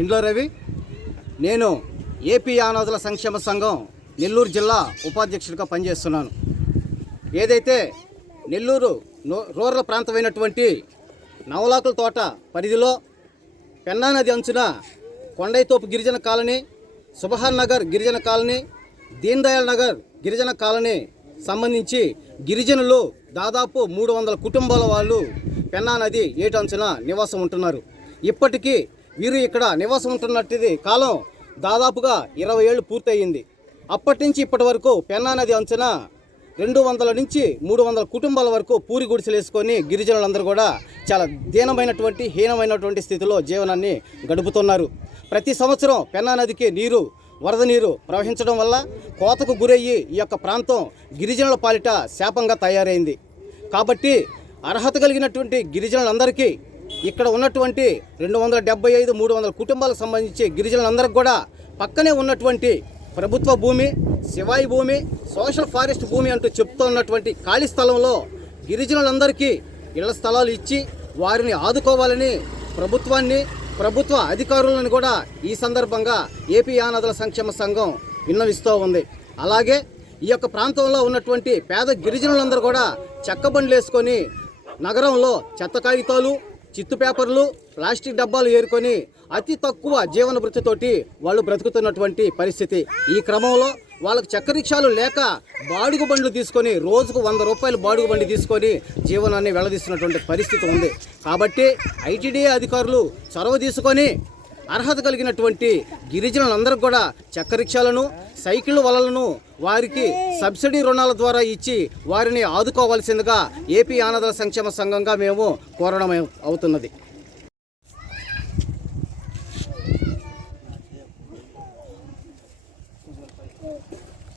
ఇండ్ల రవి. నేను ఏపీ అనాథల సంక్షేమ సంఘం నెల్లూరు జిల్లా ఉపాధ్యక్షుడిగా పనిచేస్తున్నాను. ఏదైతే నెల్లూరు రూరల్ ప్రాంతమైనటువంటి నవలాకుల తోట పరిధిలో పెన్నా నది అంచున కొండైతోపు గిరిజన కాలనీ, సుబహాన్ నగర్ గిరిజన కాలనీ, దీన్ దయాళ్ నగర్ గిరిజన కాలనీ సంబంధించి గిరిజనులు దాదాపు 300 కుటుంబాల వాళ్ళు పెన్నా నది ఏటంచున నివాసం ఉంటున్నారు. ఇప్పటికీ వీరు ఇక్కడ నివాసం ఉంటున్నట్టు కాలం దాదాపుగా 20 ఏళ్ళు పూర్తయింది. అప్పటి నుంచి ఇప్పటి వరకు పెన్నా నది అంచున 200 నుంచి 300 కుటుంబాల వరకు పూరి గుడిసెలు వేసుకొని గిరిజనులందరూ కూడా చాలా దీనమైనటువంటి హీనమైనటువంటి స్థితిలో జీవనాన్ని గడుపుతున్నారు. ప్రతి సంవత్సరం పెన్నా నదికి వరద నీరు ప్రవహించడం వల్ల కోతకు గురయ్యి ఈ యొక్క ప్రాంతం గిరిజనుల పాలిట శాపంగా తయారైంది. కాబట్టి అర్హత కలిగినటువంటి గిరిజనులందరికీ ఇక్కడ ఉన్నటువంటి 275, 300 కుటుంబాలకు సంబంధించి గిరిజనులందరికీ కూడా పక్కనే ఉన్నటువంటి ప్రభుత్వ భూమి, శివాయి భూమి, సోషల్ ఫారెస్ట్ భూమి అంటూ చెప్తూ ఉన్నటువంటి ఖాళీ స్థలంలో గిరిజనులందరికీ ఇళ్ల స్థలాలు ఇచ్చి వారిని ఆదుకోవాలని ప్రభుత్వ అధికారులను కూడా ఈ సందర్భంగా ఏపీ అనాథల సంక్షేమ సంఘం విన్నవిస్తూ ఉంది. అలాగే ఈ యొక్క ప్రాంతంలో ఉన్నటువంటి పేద గిరిజనులందరూ కూడా చెక్కబండ్లు వేసుకొని నగరంలో చెత్త కాగితాలు, చిత్తు పేపర్లు, ప్లాస్టిక్ డబ్బాలు ఏరుకొని అతి తక్కువ జీవన వృత్తితోటి వాళ్ళు బ్రతుకుతున్నటువంటి పరిస్థితి. ఈ క్రమంలో వాళ్ళకు చెక్క రిక్షాలు లేక బాడుగు బండ్లు తీసుకొని రోజుకు 100 రూపాయలు బాడుగు బండి తీసుకొని జీవనాన్ని వెళ్లదీస్తున్నటువంటి పరిస్థితి ఉంది. కాబట్టి ఐటీడీఏ అధికారులు చొరవ తీసుకొని అర్హత కలిగినటువంటి గిరిజనులందరికీ కూడా చెక్క రిక్షాలను, సైకిల్ వలలను వారికి సబ్సిడీ రుణాల ద్వారా ఇచ్చి వారిని ఆదుకోవాల్సిందిగా ఏపీ అనాథల సంక్షేమ సంఘంగా మేము కోరడం అవుతున్నది.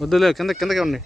వద్దులే, కిందకే ఉన్నాయి.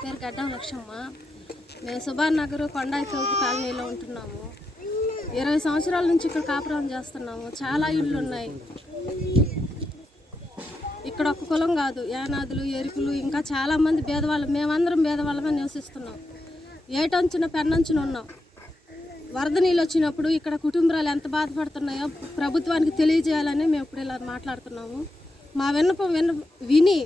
పేరు గడ్డం లక్ష్మమ్మ. మేము సుభాన్ నగర్ కొండైతోపు కాలనీలో ఉంటున్నాము. 20 సంవత్సరాల నుంచి ఇక్కడ కాపురం చేస్తున్నాము. చాలా ఇళ్ళు ఉన్నాయి. ఇక్కడ ఒక్క కులం కాదు, యానాదులు, ఎరుకులు, ఇంకా చాలామంది భేదవాళ్ళం. మేమందరం భేదవాళ్ళమే నివసిస్తున్నాం. ఏటంచున పెన్నంచున ఉన్నాం. వరద నీళ్ళు వచ్చినప్పుడు ఇక్కడ కుటుంబాలు ఎంత బాధపడుతున్నాయో ప్రభుత్వానికి తెలియజేయాలని మేము ఇప్పుడు ఇలా మాట్లాడుతున్నాము. మా విన్నపం విని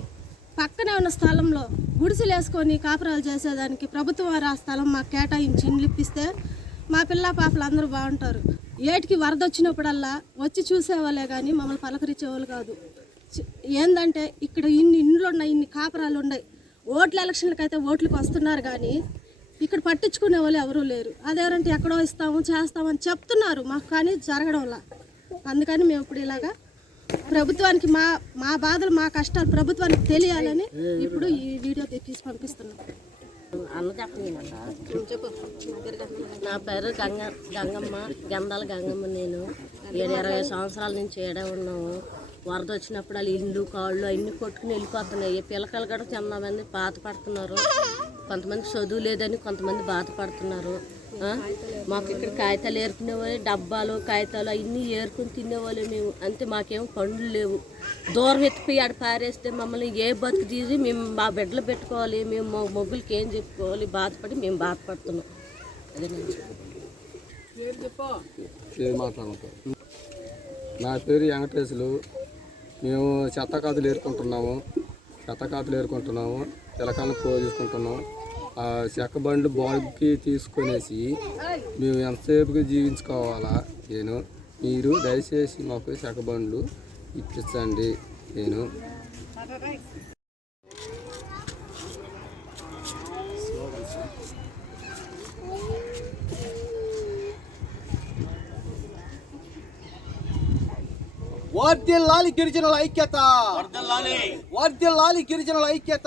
పక్కనే ఉన్న స్థలంలో గుడిసెలు వేసుకొని కాపురాలు చేసేదానికి ప్రభుత్వం వారు ఆ స్థలం మాకు కేటాయించి ఇండ్లు ఇప్పిస్తే మా పిల్ల పాపలు అందరూ బాగుంటారు. ఏటికి వరద వచ్చినప్పుడల్లా వచ్చి చూసేవాళ్ళే కానీ మమ్మల్ని పలకరించేవాళ్ళు కాదు. ఏంటంటే ఇక్కడ ఇన్ని ఇండ్లు ఉన్నాయి, ఇన్ని కాపురాలు ఉన్నాయి. ఓట్ల ఎలక్షన్లకు అయితే ఓట్లకు వస్తున్నారు కానీ ఇక్కడ పట్టించుకునే వాళ్ళు ఎవరూ లేరు. అదేమంటే ఎక్కడో ఇస్తాము చేస్తామని చెప్తున్నారు మాకు, కానీ జరగడంలా. అందుకని మేము ఇప్పుడు ఇలాగా ప్రభుత్వానికి మా బాధలు, మా కష్టాలు ప్రభుత్వానికి తెలియాలని ఇప్పుడు ఈ వీడియో తీసి పంపిస్తున్నాం. నా పేరు గంగమ్మ, గంధాల గంగమ్మ. నేను 20 సంవత్సరాల నుంచి ఏడే ఉన్నాము. వరద వచ్చినప్పుడు వాళ్ళు ఇల్లు కాళ్ళు అన్నీ కొట్టుకుని వెళ్ళిపోతున్నాయి. పిల్లకాయలు కూడా చాలా మంది బాధపడుతున్నారు. కొంతమంది చదువు లేదని కొంతమంది బాధపడుతున్నారు. మాకు ఇక్కడ కాగితాలు ఏరుకునేవాళ్ళు, డబ్బాలు కాగితాలు అవన్నీ ఏరుకుని తినేవాళ్ళు మేము. అంతే, మాకేమో పండ్లు లేవు. దూరం ఎత్తిపోయి ఆడ పారేస్తే మమ్మల్ని ఏ బతుకు తీసి మేము మా బిడ్డలు పెట్టుకోవాలి, మేము మా మొగ్గులకి ఏం చెప్పుకోవాలి, బాధపడి మేము బాధపడుతున్నాం. అదే నా పేరు వెంకటేశ్వరు. మేము చెత్తకాతులు ఏరుకుంటున్నాము, పిల్లకాయలను పోజేసుకుంటున్నాము. ఆ చెక్క బండ్లు బాగుకి తీసుకొనేసి మేము ఎంతసేపుగా జీవించుకోవాలా? మీరు దయచేసి మాకు చెక్క బండ్లు ఇప్పించండి. వర్ధిల్లాలి గిరిజనుల ఐక్యత, వర్ధిల్లాలి గిరిజనుల ఐక్యత.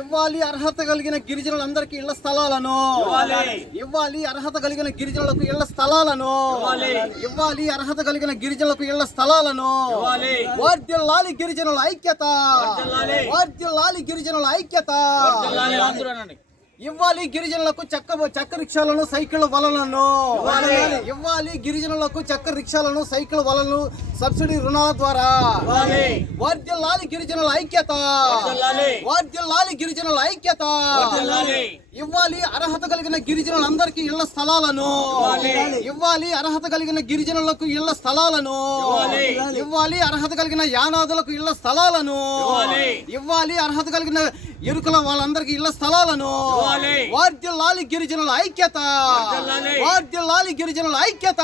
ఇవ్వాలి అర్హత కలిగిన గిరిజనులందరికీ ఇళ్ల స్థలాలను, ఇవ్వాలి అర్హత కలిగిన గిరిజనులకు ఇళ్ల స్థలాలను, ఇవ్వాలి అర్హత కలిగిన గిరిజనులకు ఇళ్ల స్థలాలను. వర్ధిల్లాలి గిరిజనుల ఐక్యత, వర్ధిల్లాలి గిరిజనుల ఐక్యత. ఇవ్వాలి గిరిజనులకు చెక్క రిక్షాలను, సైకిల్ వలలను, ఇవ్వాలి గిరిజనులకు చెక్క రిక్షాలను, సైకిల్ వలలను సబ్సిడీ రుణాల ద్వారా. వర్ధిల్లాలి గిరిజనుల ఐక్యత, వర్ధిల్లాలి గిరిజనుల ఐక్యత. ఇవ్వాలి అర్హత కలిగిన గిరిజనులందరికీ ఇళ్ల స్థలాలను, ఇవ్వాలి అర్హత కలిగిన గిరిజనులకు ఇళ్ల స్థలాలను, ఇవ్వాలి అర్హత కలిగిన యానాదులకు ఇళ్ల స్థలాలను, ఇవ్వాలి అర్హత కలిగిన ఎరుకల వాళ్ళందరికీ ఇళ్ల స్థలాలను. వర్ధిల్లాలి గిరిజనుల ఐక్యత, వర్ధిల్లాలి గిరిజనుల ఐక్యత.